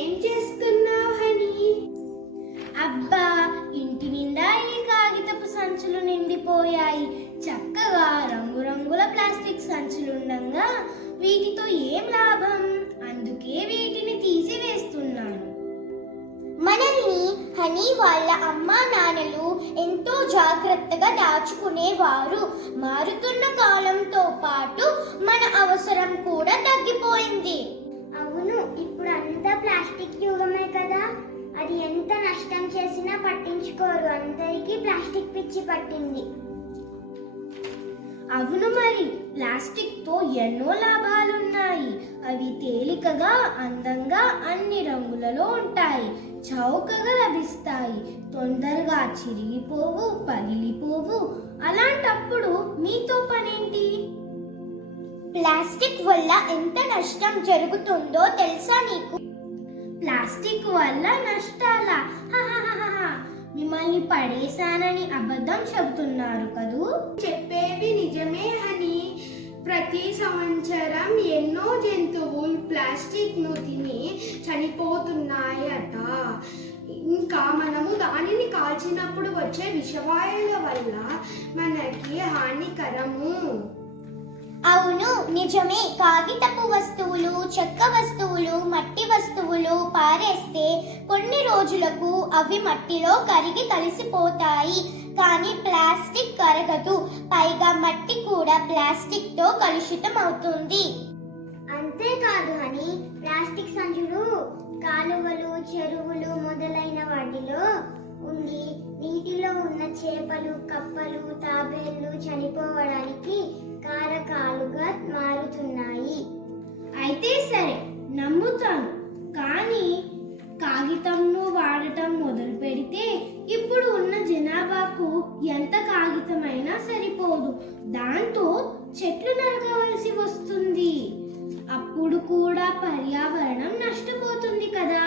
ఏం చేస్తున్నావు హనీ? అబ్బా, ఇంటి నిండా ఈ కాగితపు సంచులు నిండిపోయాయి. చక్కగా రంగురంగుల ప్లాస్టిక్ సంచులుండగా వీటితో ఏం లాభం? అందుకే వీటిని తీసివేస్తున్నాను. మనల్ని హనీ వాళ్ళ అమ్మా నాన్నలు ఎంతో జాగ్రత్తగా దాచుకునేవారు. మారుతున్న కాలంతో పాటు మన అవసరం కూడా తగ్గిపోయింది. అవును, ఇప్పుడు అంతా ప్లాస్టిక్ యుగమే కదా. అది ఎంత నష్టం చేసినా పట్టించుకోరు. అందరికీ ప్లాస్టిక్ పిచ్చి పట్టింది. అవును, మరి ప్లాస్టిక్ తో ఎన్నో లాభాలున్నాయి. అవి తేలికగా, అందంగా అన్ని రంగులలో ఉంటాయి. చౌకగా లభిస్తాయి. తొందరగా చిరిగిపోవు, పగిలిపోవు. అలాంటప్పుడు మీతో పనేంటి? ప్లాస్టిక్ వల్ల ఎంత నష్టం జరుగుతుందో తెలుసా నీకు? ప్లాస్టిక్ వల్ల నష్టాలా? మిమ్మల్ని పడేశానని అబద్ధం చెబుతున్నారు కదూ? చెప్పేవి నిజమే హనీ. ప్రతి సంవత్సరం ఎన్నో జంతువులు ప్లాస్టిక్ ను తిని చనిపోతున్నాయట. ఇంకా మనము దానిని కాల్చినప్పుడు వచ్చే విషవాయువుల వల్ల మనకి హానికరము. అవును, నిజమే. కాగితపు వస్తువులు, చెక్క వస్తువులు, మట్టి వస్తువులు పారేస్తే కొన్ని రోజులకు అవి మట్టిలో కరిగి కలిసిపోతాయి. కానీ ప్లాస్టిక్ కరగదు. పైగా మట్టి కూడా ప్లాస్టిక్ తో కలుషితం అవుతుంది. అంతేకాదు హనీ, ప్లాస్టిక్ సంచులు కాలువలు, చెరువులు మొదలైన వాటిలో ఉండి నీటిలో ఉన్న చేపలు, కప్పలు, తాబేళ్లు చనిపోవడానికి కారకాలుగా మారుతున్నాయి. అయితే సరే, నమ్ముతాను. కానీ కాగితంను వాడటం మొదలు పెడితే ఇప్పుడు ఉన్న జనాభాకు ఎంత కాగితమైనా సరిపోదు. దాంతో చెట్లు నరకవలసి వస్తుంది. అప్పుడు కూడా పర్యావరణం నష్టపోతుంది కదా.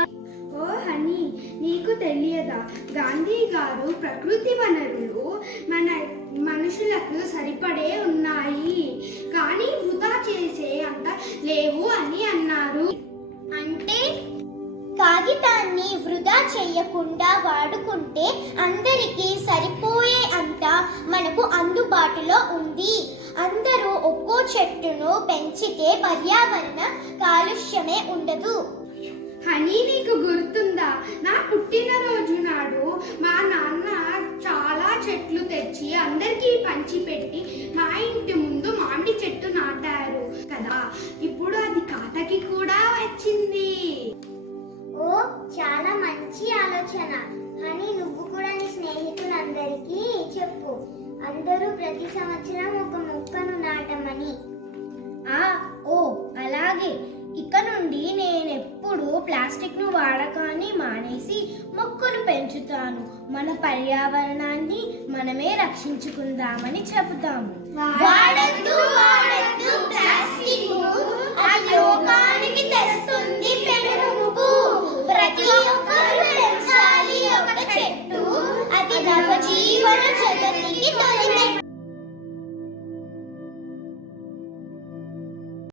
ఓ హనీ, నీకు తెలియదా? గాంధీ గారు ప్రకృతి వనరులు మనుషులకు సరిపడే ఉన్నాయి, కానీ వృధా చేసే అంత లేవు అని అన్నారు. అంటే కాగితాన్ని వృధా చేయకుండా వాడుకుంటే అందరికీ సరిపోయే అంత మనకు అందుబాటులో ఉంది. అందరూ ఒక్కో చెట్టును పెంచితే పర్యావరణ కాలుష్యమే ఉండదు. హనీ, నీకు గుర్తుందా? నా పుట్టినరోజు నాడు మా నాన్న చాలా చెట్లు తెచ్చి అందరికీ పంచిపెట్టి మా ఇంటి ముందు మామిడి చెట్టు నాటారు కదా. ఇప్పుడు అది కాతకి కూడా వచ్చింది. ఓ, చాలా మంచి ఆలోచన హనీ. నువ్వు కూడా నీ స్నేహితులందరికీ చెప్పు. అందరూ ప్రతి సంవత్సరం ఒక మొక్కను నాటమని. అలాగే. ఇక నుండి నేనెప్పుడు ప్లాస్టిక్ ను వాడకాన్ని మానేసి మొక్కలు పెంచుతాను. మన పర్యావరణాన్ని మనమే రక్షించుకుందామని చెబుతాము. వాడొద్దు, వాడొద్దు ప్లాస్టిక్. అది లోకానికి తెస్తుంది పెనుముప్పు. ప్రతి ఒక్కరూ పెంచాలి ఒక చెట్టు. అది నవ జీవన జగతికి తొలి